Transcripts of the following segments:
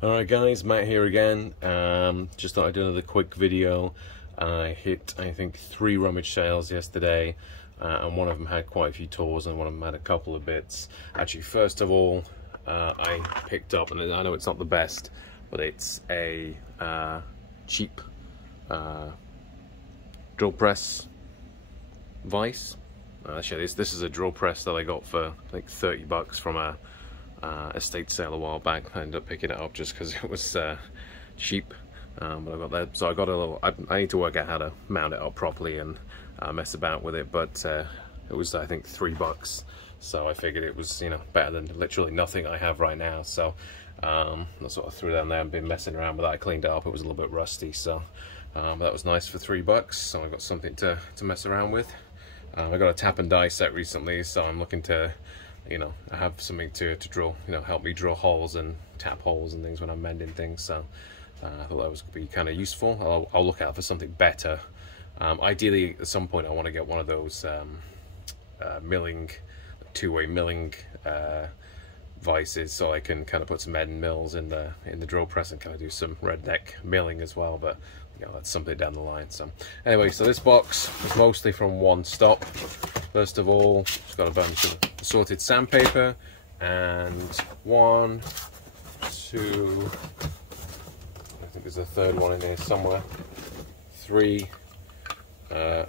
Alright guys, Matt here again. Just thought I'd do another quick video. I hit, I think, 3 Rummage sales yesterday, and one of them had quite a few tours and one of them had a couple of bits. Actually, first of all, I picked up, and I know it's not the best, but it's a cheap drill press Vise. Actually, this is a drill press that I got for I think 30 bucks from a estate sale a while back. I ended up picking it up just because it was cheap, but I got that. So I got a little. I need to work out how to mount it up properly and mess about with it. But it was, I think, 3 bucks. So I figured it was, you know, better than literally nothing I have right now. So I sort of threw it down there and been messing around with that. I cleaned it up. It was a little bit rusty, so that was nice for 3 bucks. So I got something to mess around with. I got a tap and die set recently, so I'm looking to, you know, have something to drill, you know, help me drill holes and tap holes and things when I'm mending things. So I thought that was going to be kind of useful. I'll look out for something better. Ideally, at some point, I want to get one of those milling, two-way milling vices, so I can kind of put some end mills in the drill press and kind of do some redneck milling as well. But you know, that's something down the line. So anyway, so this box is mostly from one stop. First of all, it's got a bunch of assorted sandpaper and 1, 2, I think there's a third one in here somewhere, 3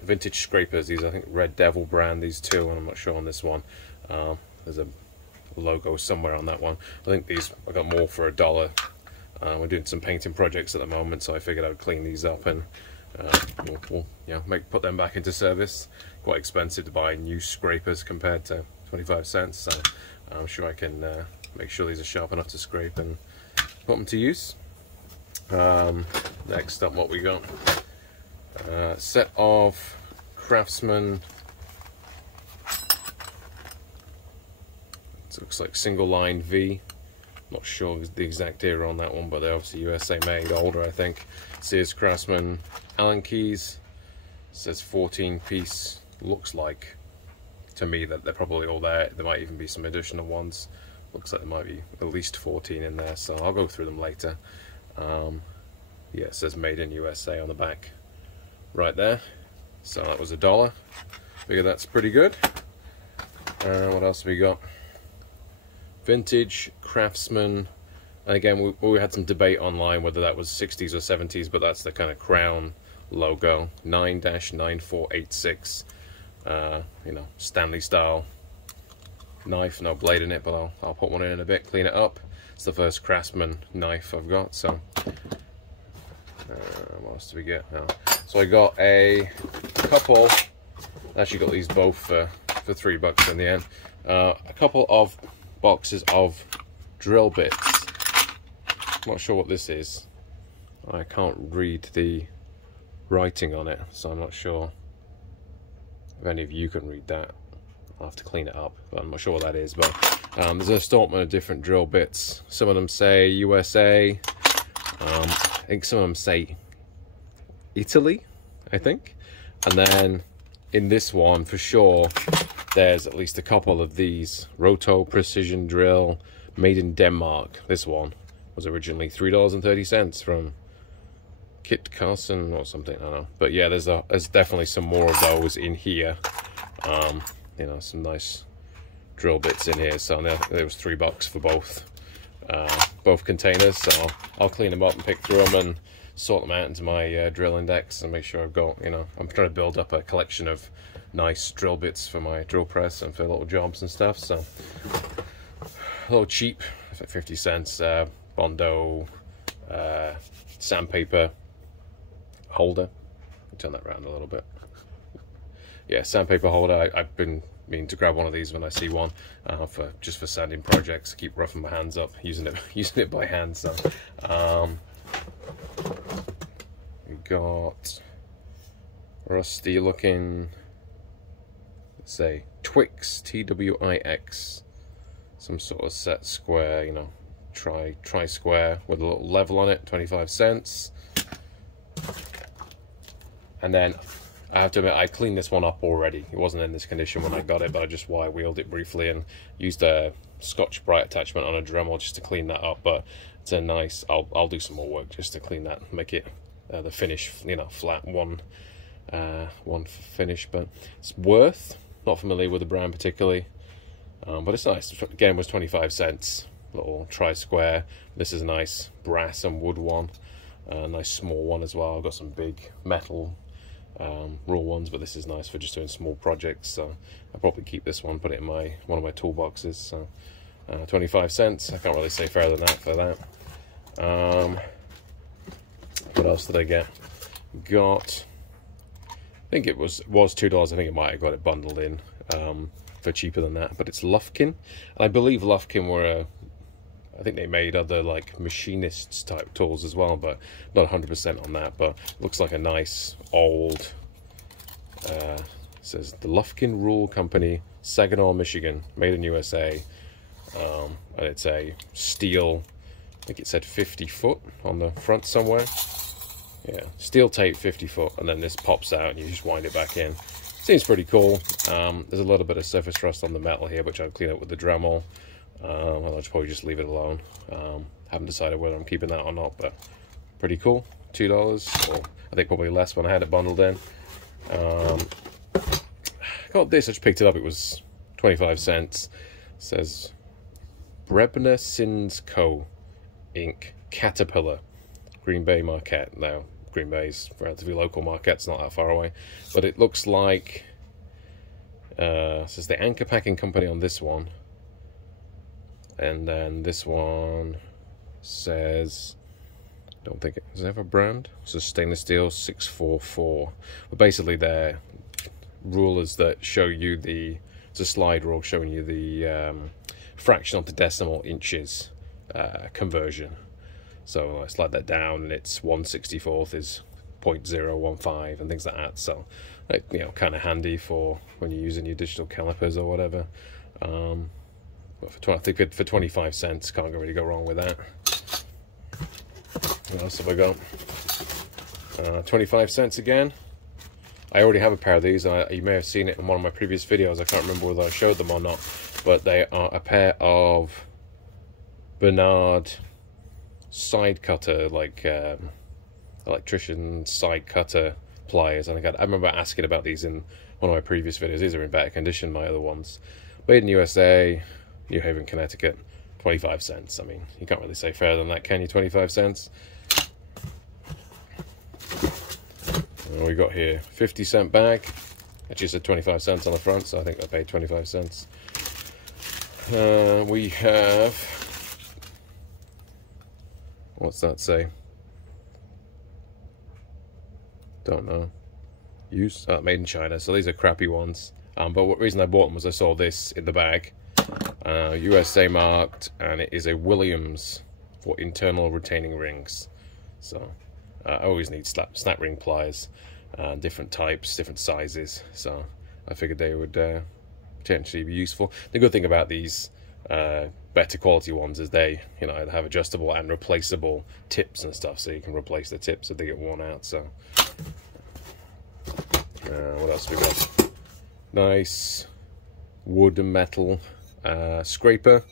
vintage scrapers. These, I think, Red Devil brand, these 2, and I'm not sure on this one. There's a logo somewhere on that one. I think these I got more for $1. We're doing some painting projects at the moment, so I figured I would clean these up and we'll you know, put them back into service. Quite expensive to buy new scrapers compared to 25 cents, so I'm sure I can make sure these are sharp enough to scrape and put them to use. Next up, what we got? Set of Craftsman. It looks like single line V. Not sure the exact era on that one, but they're obviously USA made, older, I think. Sears Craftsman Allen keys. It says 14 piece. Looks like to me that they're probably all there. There might even be some additional ones. Looks like there might be at least 14 in there, so I'll go through them later. Yeah, it says made in USA on the back right there. So that was $1. Figure that's pretty good. What else have we got? Vintage Craftsman. And again, we had some debate online whether that was 60s or 70s, but that's the kind of crown logo. 9-9486. You know, Stanley style knife, no blade in it, but I'll put one in a bit, clean it up. It's the first Craftsman knife I've got. So what else do we get now? So I got a couple. I actually got these both for 3 bucks in the end. A couple of boxes of drill bits. I'm not sure what this is. I can't read the writing on it, so I'm not sure if any of you can read that. I'll have to clean it up, but I'm not sure what that is. But there's an assortment of different drill bits. Some of them say USA. I think some of them say Italy, I think. And then in this one, for sure, there's at least a couple of these. Roto Precision Drill, made in Denmark. This one was originally $3.30 from Kit Carson or something, I don't know. But yeah, there's definitely some more of those in here. You know, some nice drill bits in here. So there was 3 bucks for both containers. So I'll clean them up and pick through them and sort them out into my drill index and make sure I've got, you know, I'm trying to build up a collection of nice drill bits for my drill press and for little jobs and stuff. So a little cheap, 50 cents. Bondo Sandpaper Holder. Turn that around a little bit. Yeah, Sandpaper Holder. I've been meaning to grab one of these when I see one, just for sanding projects. Keep roughing my hands up using it by hand. So we got rusty looking, let's say, Twix, TWIX, some sort of set square, you know, tri square with a little level on it, 25 cents. And then I have to admit, I cleaned this one up already. It wasn't in this condition when I got it, but I just wire-wheeled it briefly and used a Scotch-Brite attachment on a Dremel just to clean that up, but it's a nice, I'll do some more work just to clean that, make it the finish, you know, flat one finish. But it's worth, not familiar with the brand particularly, but it's nice. Again, it was 25 cents, little tri-square. This is a nice brass and wood one, a nice small one as well. I've got some big metal raw ones, but this is nice for just doing small projects, so I'll probably keep this one, put it in one of my toolboxes. So 25 cents, I can't really say fairer than that for that. What else did I get? Got, I think it was $2. I think it might have got it bundled in for cheaper than that, but it's Lufkin, and I believe Lufkin were I think they made other like machinists type tools as well, but not 100% on that. But looks like a nice old, says the Lufkin Rule Company, Saginaw, Michigan, made in USA. And it's a steel, I think it said 50 foot on the front somewhere. Yeah, steel tape 50 foot, and then this pops out and you just wind it back in. Seems pretty cool. There's a little bit of surface rust on the metal here, which I'll clean up with the Dremel. I'll probably just leave it alone. Haven't decided whether I'm keeping that or not, but pretty cool. $2, or I think probably less when I had it bundled in. Got this, I just picked it up, it was 25 cents. It says Brebner Sins Co. Inc. Caterpillar, Green Bay Marquette. Now, Green Bay's relatively local market, it's not that far away, but it looks like says the Anchor Packing Company on this one. And then this one says, don't think does it have a brand? It's a stainless steel 644. But basically they're rulers that show you it's a slide rule showing you the fraction of the decimal inches conversion. So I slide that down and it's 1/64 is 0.015 and things like that. So, you know, kind of handy for when you're using your digital calipers or whatever. But I think for 25 cents, can't really go wrong with that. What else have I got? 25 cents again. I already have a pair of these. You may have seen it in one of my previous videos. I can't remember whether I showed them or not. But they are a pair of Bernard side cutter, like electrician side cutter pliers. I remember asking about these in one of my previous videos. These are in better condition, my other ones. Made in USA. New Haven, Connecticut, 25 cents. I mean, you can't really say fairer than that, can you? 25 cents. And we got here 50-cent bag. Actually said 25 cents on the front, so I think I paid 25 cents. We have, what's that say? Don't know. Use made in China. So these are crappy ones. But the reason I bought them was I saw this in the bag. USA marked, and it is a Williams for internal retaining rings. So I always need snap ring pliers, different types, different sizes, so I figured they would potentially be useful. The good thing about these better quality ones is they, you know, have adjustable and replaceable tips and stuff, so you can replace the tips if they get worn out. So what else we got? Nice wood and metal scraper.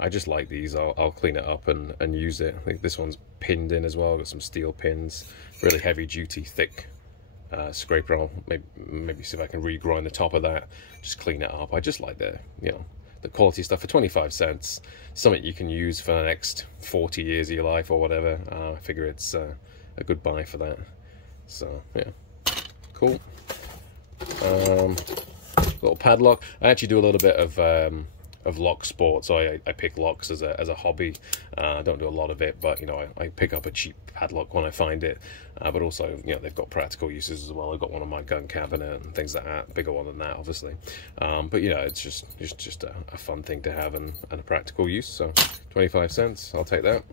I just like these. I'll clean it up and use it. I think this one's pinned in as well. Got some steel pins. Really heavy duty, thick scraper. I'll maybe see if I can regrind the top of that. Just clean it up. I just like the, you know, the quality stuff for 25 cents. Something you can use for the next 40 years of your life or whatever. I figure it's a good buy for that. So yeah, cool. Little padlock. I actually do a little bit of lock sport, so I pick locks as a hobby. I don't do a lot of it, but you know, I pick up a cheap padlock when I find it. But also, you know, they've got practical uses as well. I've got one on my gun cabinet and things like that. Bigger one than that, obviously. But you know, it's just a fun thing to have and a practical use. So 25 cents, I'll take that.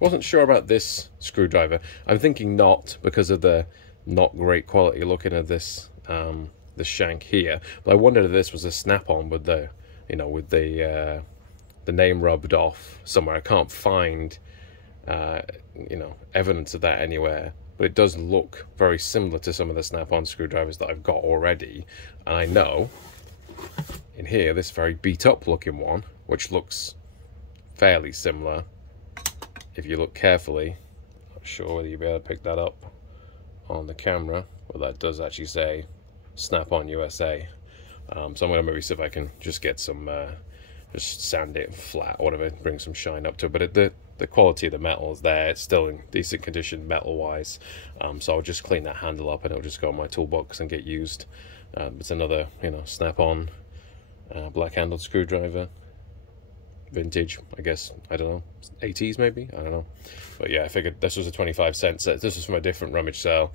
Wasn't sure about this screwdriver. I'm thinking not, because of the not great quality looking at this the shank here, but I wondered if this was a snap-on with the, you know, with the name rubbed off somewhere. I can't find you know, evidence of that anywhere, but it does look very similar to some of the snap-on screwdrivers that I've got already. And I know in here, this very beat up looking one, which looks fairly similar if you look carefully. Not sure whether you'll be able to pick that up on the camera, but that does actually say Snap-on USA. So I'm going to maybe see if I can just get some, just sand it flat or whatever, bring some shine up to it. But the quality of the metal is there. It's still in decent condition metal-wise. So I'll just clean that handle up and it'll just go in my toolbox and get used. It's another, you know, Snap-on black-handled screwdriver. Vintage, I guess. I don't know. 80s maybe? I don't know. But yeah, I figured this was a 25-cent set. This was from a different Rummage sale.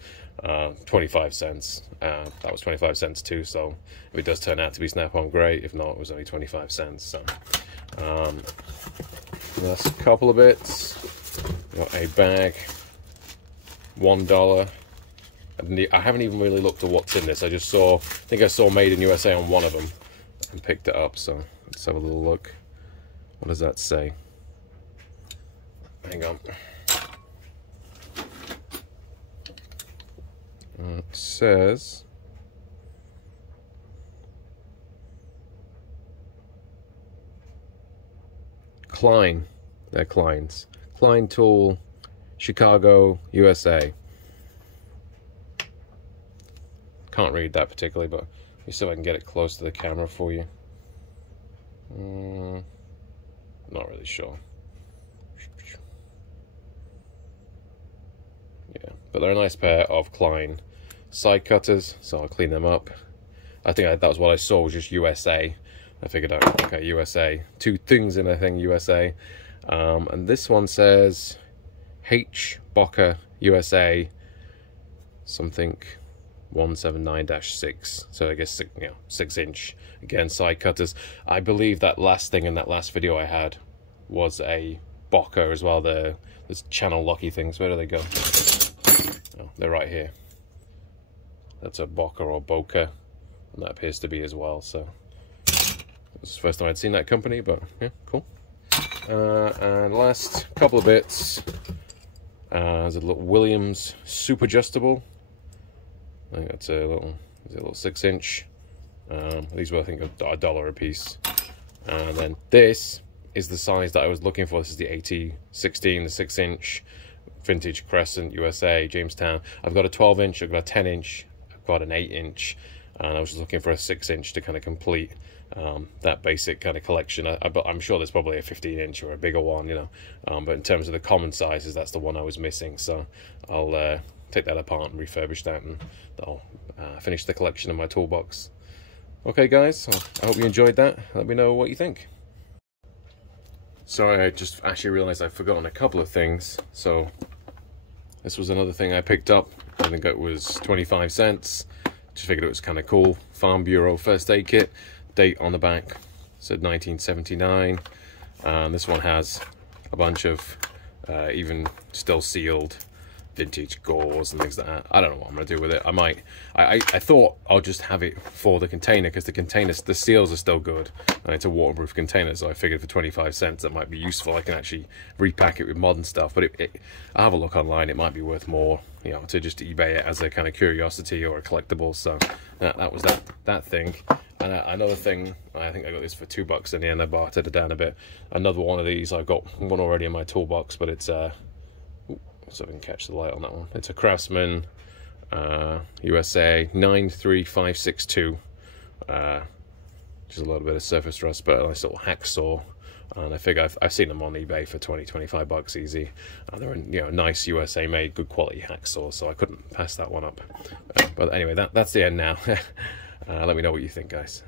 25 cents. That was 25 cents too, so if it does turn out to be Snap-on, great. If not, it was only 25 cents. So that's a couple of bits. Got a bag, $1. I haven't even really looked at what's in this. I just saw, I think I saw Made in USA on one of them and picked it up. So let's have a little look. What does that say? Hang on. It says Klein. They're Klein's. Klein tool, Chicago, USA. Can't read that particularly, but let me see if I can get it close to the camera for you. Not really sure. Yeah, but they're a nice pair of Klein side cutters, so I'll clean them up. I think that was what I saw, was just USA. I figured out, okay, USA. Two things in a thing, USA. And this one says H. Bocker, USA, something 179-6. So I guess, you know, 6-inch, again, side cutters. I believe that last thing in that last video I had was a Bocker as well. There's channel locky things. Where do they go? Oh, they're right here. That's a Bocker or Boker, and that appears to be as well. So it's the first time I'd seen that company, but yeah, cool. And last couple of bits. There's a little Williams super adjustable. I think that's a little 6-inch. These were, I think, $1 a piece. And then this is the size that I was looking for. This is the AT16, the 6-inch vintage Crescent USA Jamestown. I've got a 12-inch, I've got a 10-inch, I've got an 8-inch, and I was just looking for a 6-inch to kind of complete that basic kind of collection. But I'm sure there's probably a 15-inch or a bigger one, you know. But in terms of the common sizes, that's the one I was missing. So I'll take that apart and refurbish that, and I'll finish the collection in my toolbox. Okay, guys, so I hope you enjoyed that. Let me know what you think. Sorry, I just actually realized I've forgotten a couple of things. So this was another thing I picked up. I think it was 25 cents. Just figured it was kind of cool. Farm Bureau first aid kit. Date on the back said 1979. This one has a bunch of even still sealed vintage gauze and things like that. I don't know what I'm gonna do with it. I thought I'll just have it for the container, because the seals are still good and it's a waterproof container, so I figured for 25 cents that might be useful. I can actually repack it with modern stuff, but I'll have a look online. It might be worth more, you know, to just eBay it as a kind of curiosity or a collectible. So that was that thing. And another thing, I think I got this for $2 in the end. I bartered it down a bit. Another one of these, I've got one already in my toolbox, but it's so I can catch the light on that one. It's a Craftsman USA 93562. Just a little bit of surface rust, but a nice little hacksaw. And I figure I've seen them on eBay for 20-25 bucks easy. They're, you know, nice USA made, good quality hacksaw, so I couldn't pass that one up. But anyway, that's the end now. Let me know what you think, guys.